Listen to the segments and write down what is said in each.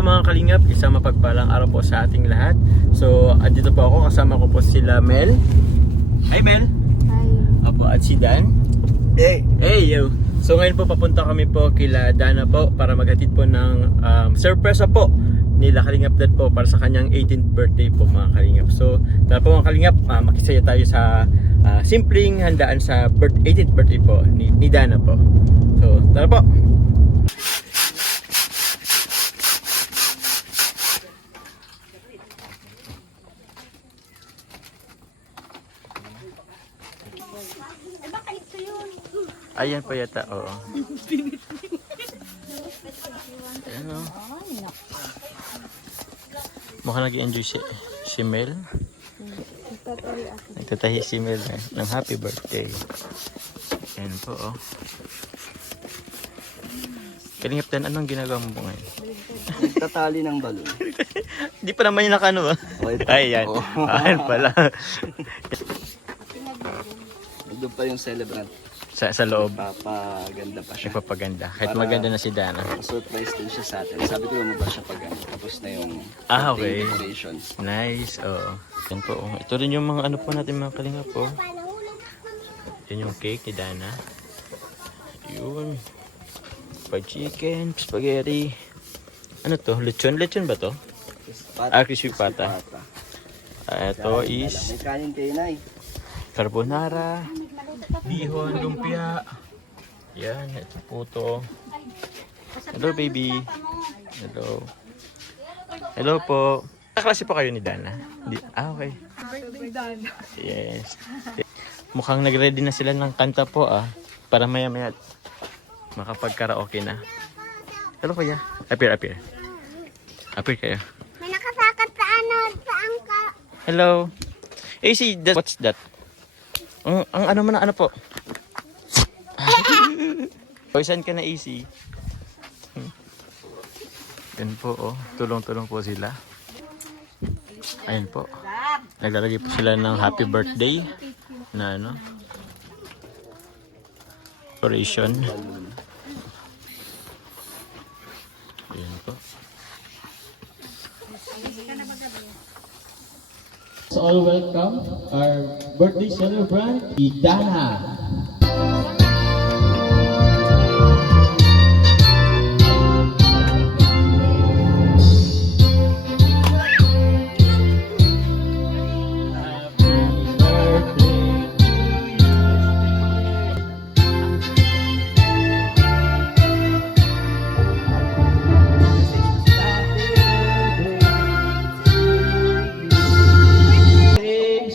po mga kalingap, isang mapagpalang araw po sa ating lahat. So, andito po ako, kasama ko po sila Mel. Hi Mel! Hi. Apo, at si Dan. Hey! Hey yo! So ngayon po papunta kami po kila Dana po para maghatid po ng surprise po nila Kalingap Dad po para sa kanyang 18th birthday po mga Kalingap. So tara po mga Kalingap, makisaya tayo sa simpleng handaan sa 18th birthday po ni Dana po. So tara po! Ayan po yata, oo. Ayan o. Mukhang nag-enjoy si Mel. Nagtatahi si Mel ng happy birthday. Ayan po o. Kalingap Dan, anong ginagawa mo po ngayon? Nagtatali ng balon. Hindi pa naman yung nakano ba? Ay, yan. Ayan pala. Doon pa yung celebrant. Sa loob. Papaganda pa siya. Nagpapaganda. Kahit Para maganda na si Dana. surprise din siya sa atin. Sabi ko lumabas siya pag tapos na yung Okay. decorations. Nice. Oo. Yan po. Ito rin yung mga ano po natin mga Kalingap po. Yan yung cake ni Dana. Yun. Fried chicken, spaghetti. Ano to? Lechon? Lechon ba to? Crispy pata. Ito is May kanin kayo na carbonara, bihon, lumpia. Yan, ito po to. Hello baby. Hello. Hello po. Kaklase po kayo ni Dana? Okay. Yes. Mukhang nag-ready na sila ng kanta po para maya-maya makapag-karaoke na. Hello kuya. Appear. Appear kayo. May nakasakat sa angka. Hello. AC, what's that? Ang ano man na ano po? Saan ka na AC? Yan po tulong-tulong po sila. Ayun po. Naglalagay po sila ng happy birthday na ano? Decoration. Ayan po. So all welcome our birthday celebrant, Dana.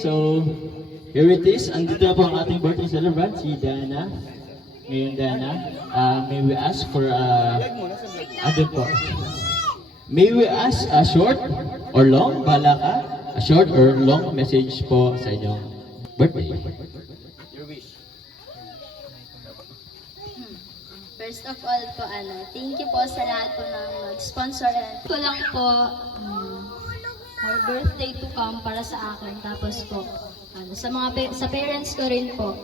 So, here it is. Andito na po ang ating birthday celebrant, si Dana. Ngayon, Dana, may we ask for andun po. May we ask a short or long, bala ka, a short or long message po sa inyong birthday. Your wish. First of all po, thank you po sa lahat po ng sponsor. Ko lang po, for birthday to come para sa akin. Tapos po, sa parents ko rin po.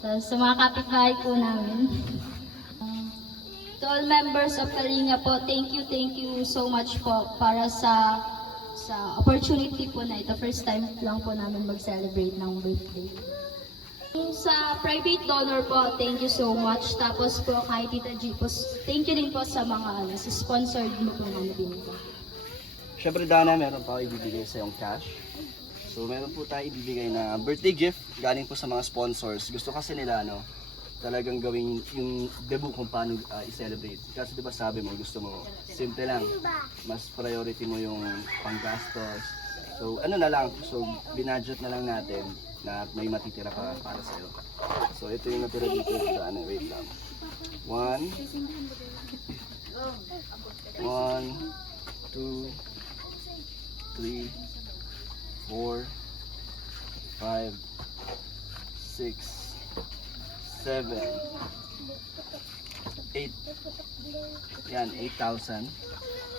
Tapos sa mga kapitbahay po namin. To all members of Kalinga po, thank you so much po para sa opportunity po na ito. First time lang po namin mag-celebrate ng birthday. Sa private donor po, thank you so much. Tapos po kay Tita G po, thank you din po sa mga sa sponsor din po namin po. Siyempre Dana, meron pa ako ibibigay sa yung cash. So meron po tayo ibibigay na birthday gift galing po sa mga sponsors. Gusto kasi nila talagang gawin yung debut kung paano i-celebrate. Kasi diba sabi mo, gusto mo simple lang. Mas priority mo yung panggastos. So ano na lang, so binudget na lang natin na may matitira pa para sa'yo. So ito yung natira dito. Dana, wait lang. 1 2 3 4 5 6 7 8. Yan, 8,000.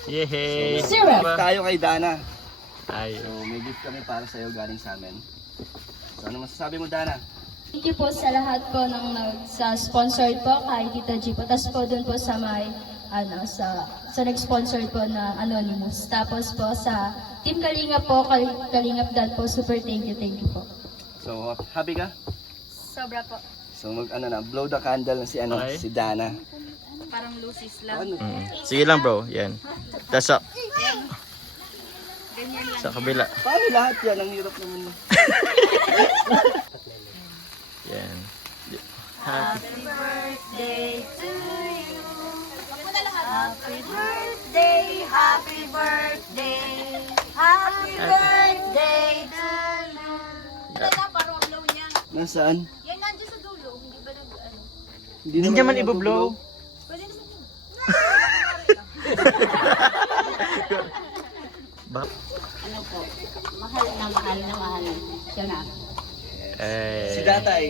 Yay! So, tayo kay Dana. Ay, So, may gift kami para sa'yo galing sa amin. So, ano masasabi mo, Dana? Thank you po sa lahat po ng sa sponsor po kay Tita G po. Tapos po dun po sa may sa nag-sponsor po na Anonymous. Tapos po sa Team Kalingap po, Kalingap Dad po, super thank you po. So, happy ka? Sobra po. So, blow the candle na Okay. si Dana. Parang lucis lang. Ano? Sige lang bro, yan. Tapos sa kabila. Paano lahat yan? Ang hirap naman. Yan. Happy birthday to you. Happy birthday, happy birthday, happy birthday to you. Parang blow niya. Nasaan? Yan nandiyan sa dulo, hindi ba nag-ano? Hindi naman ibablow. Pwede naman yun. Ano po? Mahal na mahal na mahal. Siya na. Si Eh, Datay.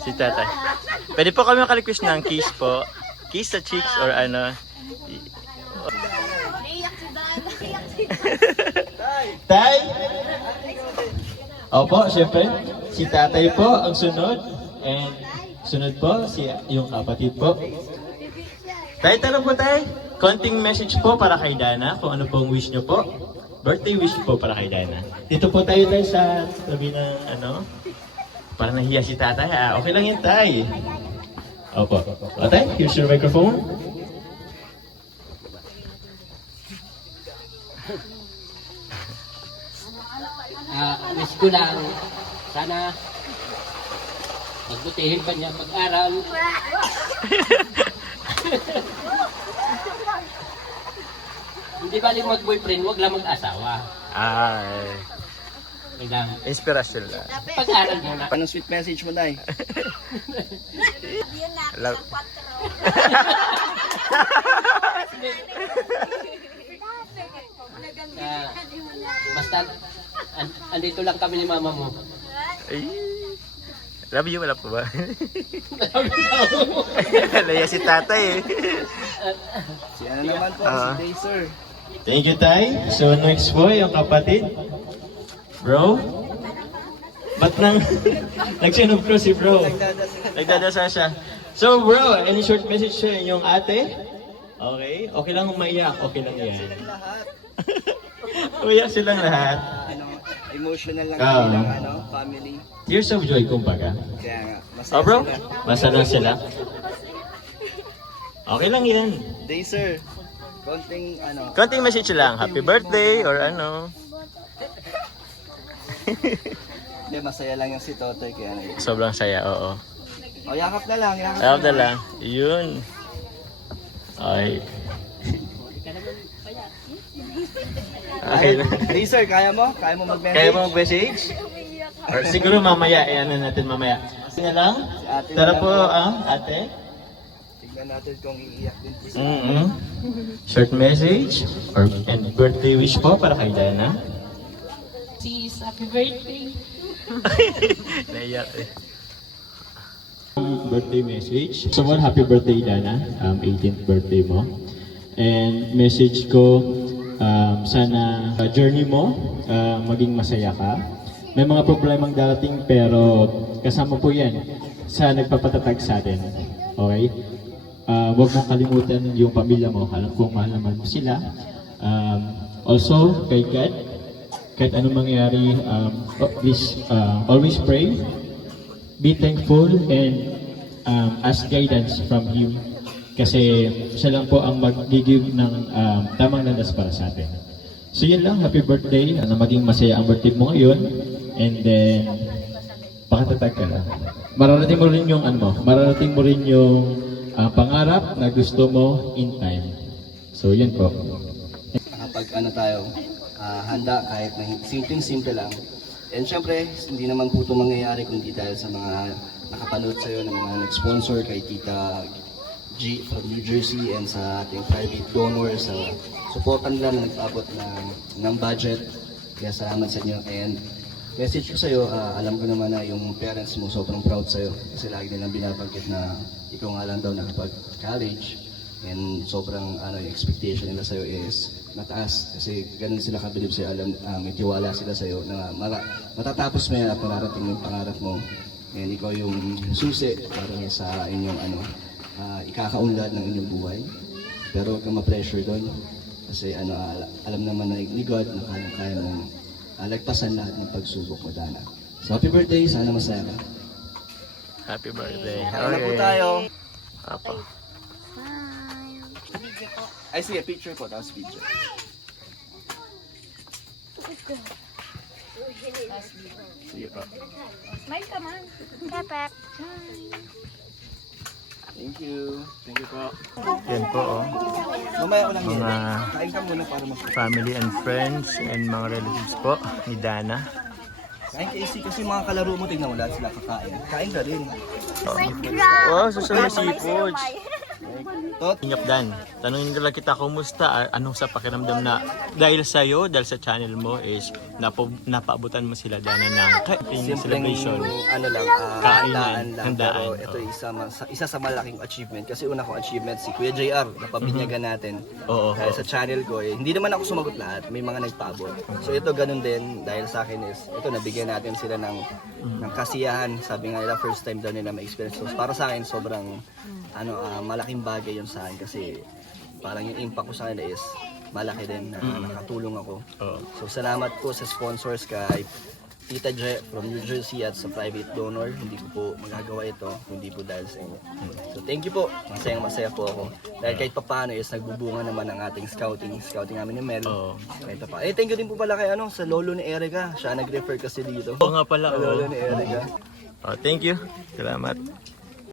si tatay. Pwede po kami makarequest ng kiss po. Kiss sa cheeks or ano. Naiyak si Dan. Naiyak si Tay? Opo, syempre. Si tatay po ang sunod. And sunod po, yung kapatid po. Tay, tanong po tay. Konting message po para kay Dana. Kung ano pong wish nyo po. Birthday wish po para kay Dana. Dito po tayo tay sa tabi ng ano. Para nahiya si tatay. Okay lang yan tay. Opo. O tay, here's your microphone. Wish ko lang, sana magbutihin pa niya pag-aral. Hindi bali mag-boyfriend, wag lang mag-asawa. Ay, Kailangan inspirasyon lang. pag-aral muna. Anong sweet message mo, Day? Love. Basta, andito lang kami ni mama mo. Ay. Love you, wala pa ba? Naya si tatay eh. Si ano naman po, Ah. si Day, sir. Thank you, Tay. So, next po, yung kapatid. Bro? Ba't nang nagsinog ko si bro? Nagdadasal siya. So, bro, any short message sa inyong ate? Okay? Okay lang umaiyak. Okay lang yan. Lahat. Umiyak silang lahat. Ano, emotional lang Ah. kami ng family. Tears of joy, kumbaga. Kaya nga, masaya Oh, bro? sila. Masarap sila? Okay lang yan. Day, sir. Konting, ano, Konting message lang. Happy birthday or ano. hindi, masaya lang yung si Totoy. Kaya ano, Sobrang saya, oo. o, yakap na lang, yakap Alam na lang. Yun. Ay. Okay na. Day, sir, kaya mo? Kaya mo mag-message? Kaya mo mag-message? Or siguro mamaya, iyan na natin mamaya. Sige na lang. Si ate na Tara lang po, ate. Tignan natin kung iiyak din po siya. Short message or and birthday wish po para kay Dana. Sis, happy birthday. Naiyak eh. Birthday message. So, one happy birthday, Dana. 18th birthday mo. And message ko, sana journey mo, maging masaya ka. May mga problemang darating pero kasama po yan sa nagpapatatag sa atin. Okay? Huwag mong kalimutan yung pamilya mo. Alam kong mahal naman mo sila. Also, kay God, kahit anong mangyari, please always pray. Be thankful and ask guidance from Him kasi siya lang po ang mag-give ng tamang landas para sa atin. So yun lang, happy birthday, maging masaya ang birthday mo ngayon and then pakatatag ka lang. Mararating mo rin yung mararating mo rin yung pangarap na gusto mo in time. So yun po. Kapag tayo, handa kahit na simpleng-simple lang. And syempre, hindi naman po ito mangyayari kundi dahil sa mga nakapanood sa'yo ng mga nag-sponsor kay Tita G from New Jersey and sa ating private donors sa supportan nila na nag-abot ng budget. Kaya salamat sa inyo. And message ko sa'yo, alam ko naman na yung parents mo sobrang proud sa'yo kasi lagi nilang binabanggit na ikaw nga lang daw nakapag-college and sobrang yung expectation nila sa'yo is mataas kasi ganun sila kabilib sa'yo, may tiwala sila sa'yo na matatapos mo yan at mararating yung pangarap mo and ikaw yung susi para sa inyong ikakaunlad ng inyong buhay. Pero huwag kang ma-pressure doon. Kasi ano, alam naman na ni God na kaya mong lagpasan lahat ng pagsubok mo, Dana. So happy birthday, sana masaya ka. Happy birthday. Kaya na po tayo. Apo. Ay sige, picture po, tapos picture. Sige po. Smile ka man. Thank you. Thank you po. Yan po, oh. Mamaya ko lang yan. Mga Kain ka muna para mas... family and friends and mga relatives po ni Dana. Kain ka easy kasi mga kalaro mo, tingnan mo lahat sila kakain. Kain ka rin. Wow, susunod seafoods. Tot, Ingap Dan, tanungin ko lang kita kumusta, anong sa pakiramdam na dahil sa'yo, dahil sa channel mo is napaabutan mo sila Dana ng simpleng celebration. ano lang, Kainan, Pero handaan, ito isa sa malaking achievement. Kasi una kong achievement si Kuya JR, napabinyagan natin. Oo. Dahil sa channel ko, hindi naman ako sumagot lahat, may mga nagpaabot. So ito ganun din, dahil sa akin is, ito nabigyan natin sila ng kasiyahan. Sabi nga nila, first time daw nila ma-experience. So para sa akin, sobrang malaking bagay yun sa akin kasi parang yung impact ko sa kanila is malaki din na nakatulong ako. Oo. So salamat po sa sponsors kay Tita Je from New Jersey at sa private donor. Hindi ko po magagawa ito kundi po dahil sa inyo. So thank you po. Masaya po ako. Dahil kahit papaano is nagbubunga naman ang ating scouting namin ni Mel. Oo. Kahit papaano. Thank you din po pala kay sa lolo ni Erica. Siya nag-refer kasi dito. Oo nga pala, Sa lolo oo. ni Erica. Oh, thank you. Salamat.